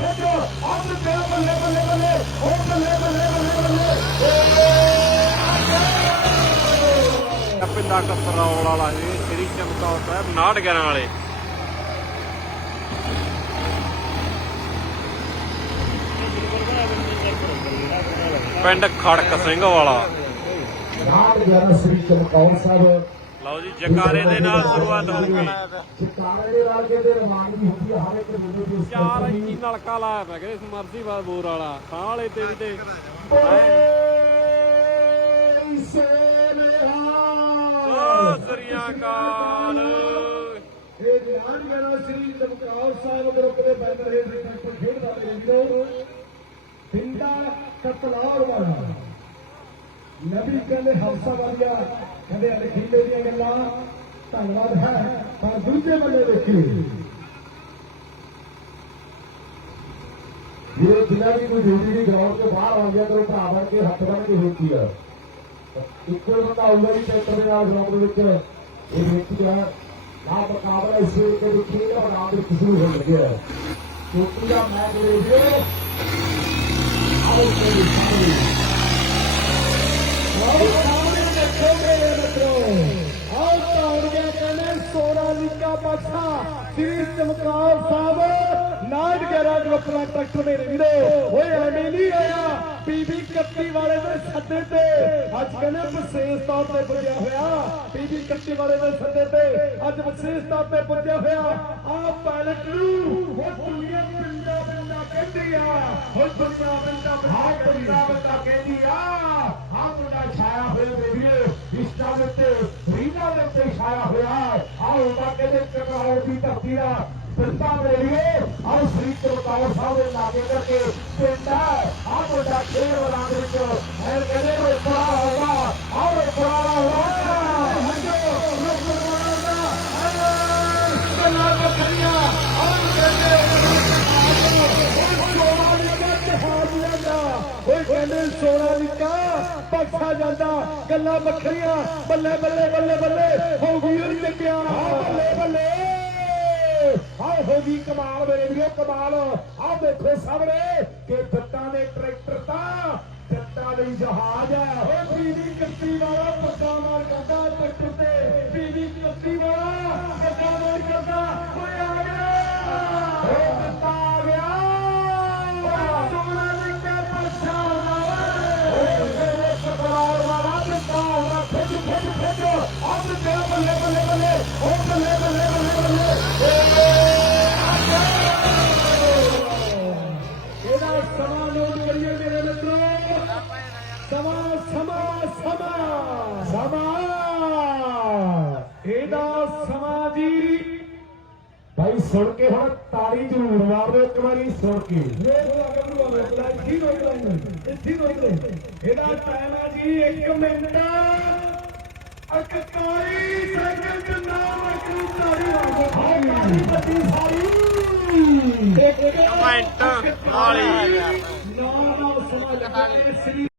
ਖੇਡੋ ਅੱਜ ਤੇ ਬੱਲੇ ਬੱਲੇ ਬੱਲੇ ਉਹ ਬੱਲੇ ਬੱਲੇ ਬੱਲੇ ਬੱਲੇ ਪਿੰਡਾ ਕਸਰੌਲ ਵਾਲਾ ਇਹ ਸ੍ਰੀ ਚਮਕੌਰ ਸਾਹਿਬ 911 ਵਾਲੇ ਪਿੰਡ ਖੜਕ ਸਿੰਘ ਵਾਲਾ। ਰਾਤ 11 ਸ੍ਰੀ ਚਮਕੌਰ ਸਾਹਿਬ। ਲਓ ਜੀ ਜਕਾਰੇ ਦੇ ਨਾਲ ਸ਼ੁਰੂਆਤ ਹੋ ਗਈ। ਚਿਤਾਰੇ ਦੇ ਨਾਲ ਕਹਿੰਦੇ ਰਵਾਨਗੀ ਹੁੰਦੀ ਹੈ ਹਰ ਇੱਕ ਬੰਦੇ ਦੀ ਚਾਰ ਇੰਚੀ ਨਲਕਾ ਲਾਇਆ ਪਿਆ ਕਹਿੰਦੇ ਸਮਰਸੀ ਬਾਦ ਬੋਰ ਵਾਲਾ। ਖਾਂ ਵਾਲੇ ਤੇ ਵੀ ਤੇ ਸ੍ਰੀਆ ਕਾਲ ਇਹ ਗਿਆਨ ਮੇਰਾ ਸ੍ਰੀ ਚਮਕੌਰ ਸਾਹਿਬ ਗਰੁੱਪ ਦੇ ਬੈਨਰ ਹੇਠ ਟਰੈਕਟਰ ਖੇਡਦਾ ਮੇਰੇ ਵੀਰੋ ਪਿੰਡਾ ਕਤਲਾਰ ਵਾਲਾ। ਨਬੀ ਕਹਿੰਦੇ ਹਫਸਾ ਵਾਲਿਆ ਕਹਿੰਦੇ ਅਲਖੀਲੇ ਦੀਆਂ ਗੱਲਾਂ, ਧੰਨਵਾਦ ਹੈ, ਪਰ ਦੂਜੇ ਬੰਦੇ ਦੇਖੀ। ਇਹ ਬਿਨਾਂ ਦੀ ਕੋਈ ਡਿਊਟੀ ਦੀ ਗਰਾਊਂਡ ਤੋਂ ਬਾਹਰ ਆ ਗਿਆ ਤਾਂ ਉਹ ਭਰਾ ਬਣ ਕੇ ਹੱਥ ਬਣ ਕੇ ਹੋਤੀ ਆ। ਇੱਕੋ ਬੰਦਾ ਆਊਗਾ ਵੀ ਟਰੈਕਟਰ ਦੇ ਨਾਲ ਗਰਾਊਂਡ ਦੇ ਵਿੱਚ। ਇਹ ਵਿਅਕਤੀ ਆ ਨਾ ਮੁਕਾਬਲਾ ਇਸ ਵੇਲੇ ਦੇ ਵਿੱਚ ਖੇਡ ਮੈਦਾਨ ਦੇ ਵਿੱਚ ਸ਼ੁਰੂ ਹੋਣ ਲੱਗਿਆ ਕਿਉਂਕਿ ਦਾ ਮੈਚ ਦੇ ਵੀਡੀਓ ਆਓ ਮੇਰੇ सोनालिका पासा श्री चमकाल साहब नाट गहरा जो अपना ट्रैक्टर मेरे वीरो ओए नहीं आया। बीबी कत्ती वाले दे सदे ते अज कहने विशेष तौर ते पुजया होया। बीबी कत्ती वाले दे सदे ते अज विशेष तौर ते पुजया होया। आ पायलट नु दुनिया आ। आ। छाया होया मेरे ते रीना दे छाया होया। ਚਕਰਾਉ ਦੀ ਧਰਤੀ ਦਾ ਪਿੰਡਾ ਬੇਬੀਏ ਆਹ ਸ੍ਰੀ ਚਮਕੌਰ ਸਾਹਿਬ ਦੇ ਲਾਗੇ ਕਰਕੇ ਪਿੰਡਾ ਆ ਮੁੰਡਾ ਖੇਡ ਵਾਲਾ ਦੇ ਵਿੱਚ ਐ ਕਹਿੰਦੇ ਉਹ ਪੜਾ ਹੋਗਾ ਆਹ ਉਹ ਪੜਾ ਹੋਗਾ ਹੰਜੋ ਰੁਕਣਾ ਗੱਲਾਂ ਬੱਕਰੀਆਂ ਆਹ ਕਹਿੰਦੇ ਓਏ ਕਹਿੰਦੇ ਸੋਨਾ ਲਿਕਾ ਪੱਖਾ ਜਾਂਦਾ ਗੱਲਾਂ ਬੱਕਰੀਆਂ ਬੱਲੇ ਬੱਲੇ ਬੱਲੇ ਬੱਲੇ ਹੋ ਗਈ ਉਹ ਚੱਕਿਆ ਬੱਲੇ ਬੱਲੇ ਹਾਏ ਕਮਾਲ ਮੇਰੇ ਵੀਰੋ, ਕਮਾਲ। ਆਹ ਦੇਖੋ ਸਾਹਮਣੇ ਕਿ ਜੱਟਾਂ ਦੇ ਟਰੈਕਟਰ ਤਾਂ ਜੱਟਾਂ ਲਈ ਜਹਾਜ਼ ਹੈ। ਓਏ ਪੀਵੀ ਕੱਤੀ ਵਾਲਾ ਪੱਕਾ ਮਾਰ ਕਰਦਾ ਟਰੈਕਟਰ समाज करिए मेरे मित्रों। समाज समाज समाज। समाज। समाजी। भाई सुन के हम ताली ज़रूर मार दो एक बारी सुन के टाइम है जी, एक मिनट। अकताली सेकंड नाम अकताली सारी। ਕਮੈਂਟ ਵਾਲੀ। ਨਾ ਨਾ ਸਮਾਂ ਲੱਗੇ ਸ੍ਰੀ